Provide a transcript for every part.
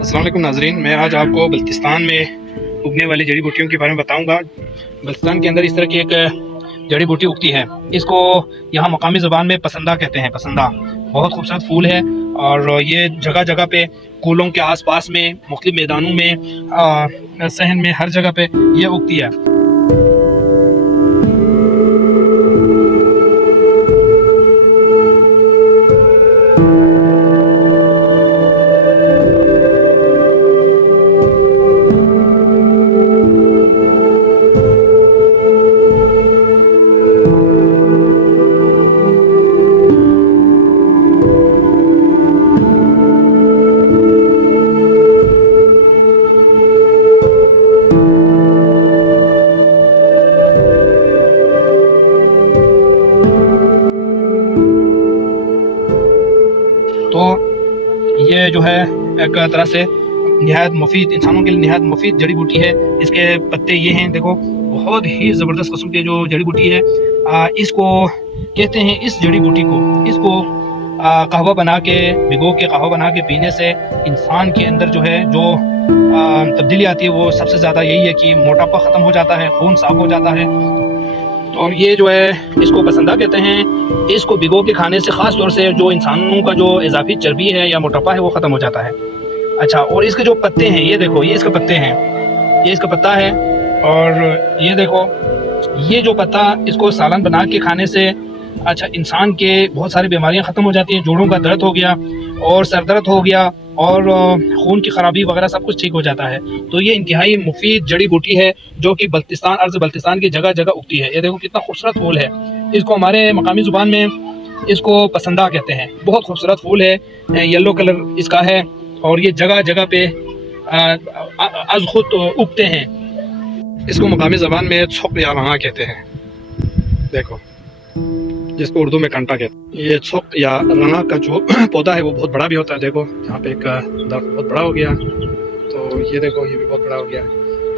अस्सलाम वालेकुम नाज़रीन, मैं आज आपको बल्तिस्तान में उगने वाली जड़ी बूटियों के बारे में बताऊंगा। बल्तिस्तान के अंदर इस तरह की एक जड़ी बूटी उगती है, इसको यहाँ मकामी ज़बान में पसंदा कहते हैं। पसंदा बहुत खूबसूरत फूल है और ये जगह जगह पे कूलों के आसपास में, मुख्तलिफ मैदानों में, सहन में, हर जगह पे ये उगती है। तो ये जो है एक तरह से निहायत मुफीद, इंसानों के लिए निहायत मुफीद जड़ी बूटी है। इसके पत्ते ये हैं, देखो, बहुत ही ज़बरदस्त किस्म की जो जड़ी बूटी है। इसको कहते हैं, इस जड़ी बूटी को, इसको कहवा बना के, भिगो के कहवा बना के पीने से इंसान के अंदर जो है जो तब्दीली आती है वो सबसे ज़्यादा यही है कि मोटापा ख़त्म हो जाता है, खून साफ हो जाता है। और ये जो है इसको पसंदा कहते हैं। इसको भिगो के खाने से ख़ास तौर से जो इंसानों का जो इजाफी चर्बी है या मोटापा है वो ख़त्म हो जाता है। अच्छा, और इसके जो पत्ते हैं, ये देखो, ये इसके पत्ते हैं, ये इसका पत्ता है। और ये देखो, ये जो पत्ता, इसको सालन बना के खाने से अच्छा इंसान के बहुत सारी बीमारियां ख़त्म हो जाती हैं। जोड़ों का दर्द हो गया और सर दर्द हो गया और खून की ख़राबी वगैरह सब कुछ ठीक हो जाता है। तो ये इंतहाई मुफीद जड़ी बूटी है जो कि बल्तिस्तान, अर्ज़ बल्तिस्तान की जगह जगह उगती है। ये देखो कितना खूबसूरत फूल है। इसको हमारे मकामी ज़ुबान में इसको पसंदा कहते हैं। बहुत खूबसूरत फूल है, येलो कलर इसका है और ये जगह जगह पे अज़ खुद उगते हैं। इसको मकामी ज़बान में छुक या रंगा कहते हैं। देखो, जिसको उर्दू में कंटा कहते हैं। ये छुक या रंगा का जो पौधा है वो बहुत बड़ा भी होता है। देखो, यहाँ पे एक दरख्त बहुत बड़ा हो गया, तो ये देखो, ये भी बहुत बड़ा हो गया।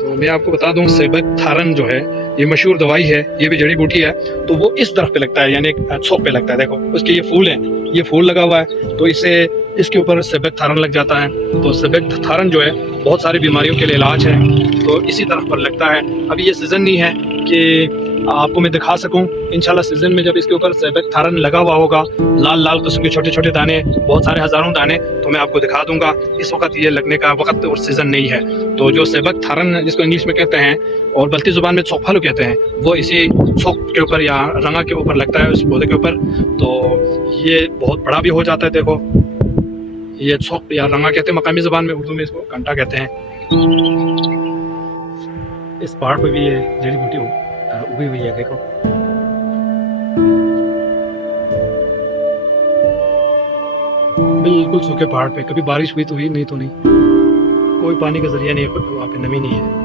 तो मैं आपको बता दूं, सेबकथारन जो है ये मशहूर दवाई है, ये भी जड़ी बूटी है। तो वो इस दरख्त पे लगता है, यानी छुक पे लगता है। देखो, उसके ये फूल हैं, ये फूल लगा हुआ है, तो इससे इसके ऊपर सेबकथारन लग जाता है। तो सेबकथारन जो है बहुत सारी बीमारियों के लिए इलाज है, तो इसी दरख्त पर लगता है। अभी ये सीज़न नहीं है कि आपको मैं दिखा सकूं। इंशाल्लाह सीज़न में जब इसके ऊपर सेबकथारन लगा हुआ होगा, लाल लाल किस्म के छोटे छोटे दाने, बहुत सारे हज़ारों दाने, तो मैं आपको दिखा दूंगा। इस वक्त ये लगने का वक्त और सीज़न नहीं है। तो जो सेबकथारन, जिसको इंग्लिश में कहते हैं और बल्ती ज़ुबान में चौफालू कहते हैं, वो इसी छुक के ऊपर या रंगा के ऊपर लगता है, उस पौधे के ऊपर। तो ये बहुत बड़ा भी हो जाता है। देखो, ये छुक या रंगा कहते हैं मकामी ज़ुबान में, उर्दू में इसको कंटा कहते हैं। इस पहाड़ पर भी ये जड़ी बूटी उगी हुई है। देखो, बिल्कुल सूखे पहाड़ पे। कभी बारिश हुई तो हुई, नहीं तो नहीं। कोई पानी का जरिया नहीं है, वहाँ पे नमी नहीं है।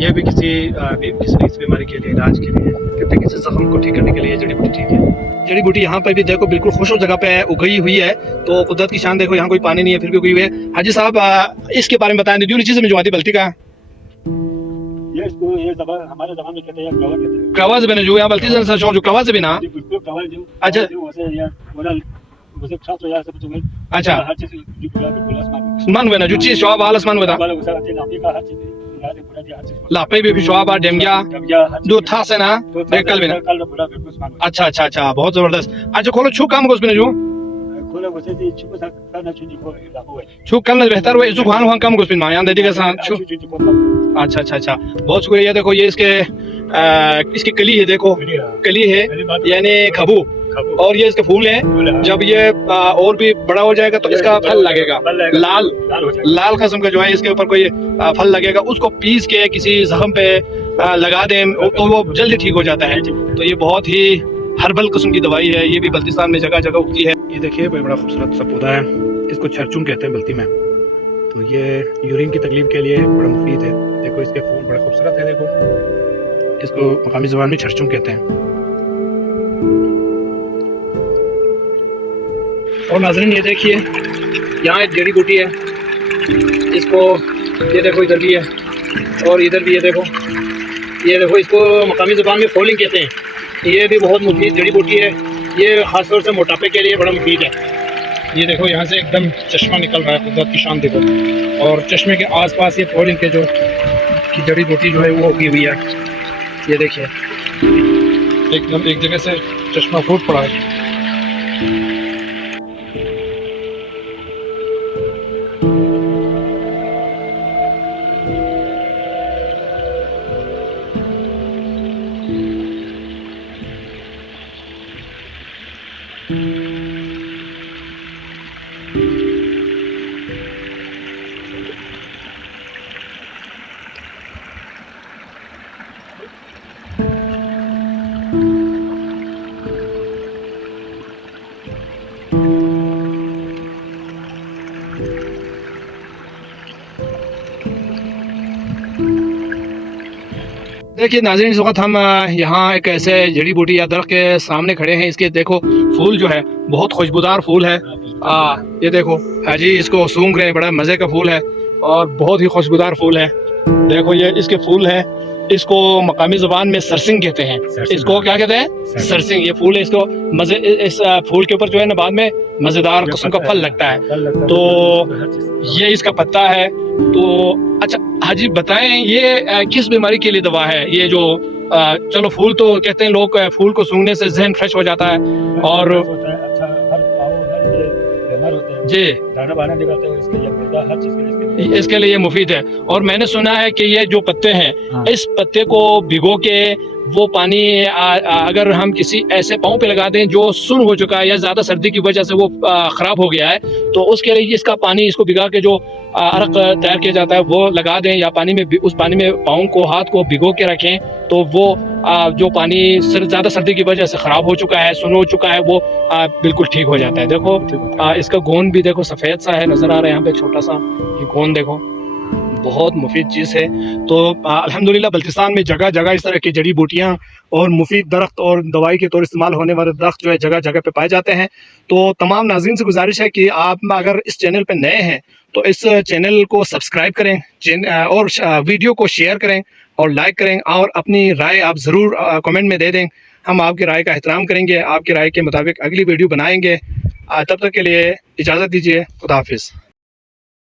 ये भी किसी इस बीमारी के लिए, इलाज के लिए, कहते किसी जख्म को ठीक करने के लिए जड़ी बूटी ठीक है। जड़ी बूटी यहाँ पर भी देखो बिल्कुल खुशक जगह पे उगी हुई है। तो कुदरत की शान देखो, यहाँ कोई पानी नहीं है फिर भी उगी हुई है। हाजी साहब, इसके बारे में बताएं, जो चीज़ में जो आती बल्ती का ये हमारे ज़बान में कहते हैं कवा कहते हैं। कवा से बने जो यहाँ बल्ती से जो कवा से बिना। अच्छा, अच्छा, आसमान बना जो चीज़ शवाब आसमान बता लापे भी शवाब आ डेमगिया जो था से ना कल बिना। अच्छा अच्छा अच्छा, बहुत जबरदस्त। अच्छा, खोलो छू काम को जो छू करना बेहतर हुआ, इसको खान वहाँ कम कुछ भी यहाँ दे साथ छू। अच्छा अच्छा अच्छा, बहुत शुक्रिया। देखो, ये इसकी कली है, देखो कली है यानी खबू, और ये इसके फूल हैं। जब ये और भी बड़ा हो जाएगा तो इसका फल लगेगा, लाल लाल किस्म का जो है इसके ऊपर कोई फल लगेगा। उसको पीस के किसी जख्म पे लगा दें तो वो जल्दी ठीक हो जाता है। तो ये बहुत ही हर्बल किस्म की दवाई है। ये भी बल्तिस्तान में जगह जगह उगती है। ये देखिए, बड़ा खूबसूरत सा पौधा है, इसको छरचुम कहते हैं बल्ती में। तो ये यूरिन की तकलीफ के लिए बड़ा मुफीद है। देखो, इसके फूल बड़ा खूबसूरत है। देखो, इसको मकामी ज़बान में छरचुम कहते हैं। और नाज़रीन, ये देखिए, यहाँ एक जड़ी बूटी है, इसको ये देखो, इधर भी है और इधर भी है। देखो, ये देखो, इसको मकामी ज़बान में फोलिंग कहते हैं। ये भी बहुत मुफीद जड़ी बूटी है। ये खासतौर से मोटापे के लिए बड़ा मुफीद है। ये देखो यहाँ से एकदम चश्मा निकल रहा है, कुदरत की शान देखो। और चश्मे के आसपास ये फूल इनके जो की जड़ी बूटी जो है वो उगी हुई है। ये देखिए एकदम एक जगह से चश्मा फूट पड़ा है। देखिए नाज़रीन, इस वक्त हम यहाँ एक ऐसे जड़ी बूटी या दरख्त के सामने खड़े हैं। इसके देखो फूल जो है बहुत खुशबूदार फूल है। ये देखो हाजी इसको सूंघ रहे हैं, बड़ा मज़े का फूल है और बहुत ही खुशबूदार फूल है। देखो ये इसके फूल हैं, इसको मकामी ज़बान में सरसिंग कहते हैं। इसको क्या कहते हैं? सरसिंग। ये फूल है, इसको मज़े, इस फूल के ऊपर जो है ना बाद में मज़ेदार किस्म का फल लगता है। तो ये इसका पत्ता है। तो अच्छा हाजी बताएं, ये किस बीमारी के लिए दवा है? ये जो चलो फूल तो कहते हैं लोग, फूल को सूंघने से जहन फ्रेश हो जाता है और अच्छा हर बीमार होते हैं जी दाना बाना निकालते हैं, इसके लिए मुर्दा हर चीज के लिए इसके लिए ये मुफीद है। और मैंने सुना है कि ये जो पत्ते हैं, इस पत्ते को भिगो के वो पानी अगर हम किसी ऐसे पाँव पे लगा दें जो सुन्न हो चुका है या ज़्यादा सर्दी की वजह से वो ख़राब हो गया है, तो उसके लिए इसका पानी, इसको भिगा के जो अरक तैयार किया जाता है वो लगा दें, या पानी में, उस पानी में पाँव को, हाथ को भिगो के रखें, तो वो जो पानी ज़्यादा सर्दी की वजह से ख़राब हो चुका है, सुन्न हो चुका है, वो बिल्कुल ठीक हो जाता है। देखो इसका गोंद भी देखो सफ़ेद सा है, नज़र आ रहा है यहाँ पे छोटा सा ये गोंद, देखो बहुत मुफीद चीज़ है। तो अल्हम्दुलिल्लाह बल्तिस्तान में जगह जगह इस तरह की जड़ी बूटियाँ और मुफीद दरख्त और दवाई के तौर इस्तेमाल होने वाले दरख्त जो है जगह जगह पे पाए जाते हैं। तो तमाम नाज़रीन से गुजारिश है कि आप अगर इस चैनल पे नए हैं तो इस चैनल को सब्सक्राइब करें और वीडियो को शेयर करें और लाइक करें, और अपनी राय आप ज़रूर कमेंट में दे दें। हम आपकी राय का एहतराम करेंगे, आपकी राय के मुताबिक अगली वीडियो बनाएंगे। तब तक के लिए इजाज़त दीजिए। खुदा हाफिज़।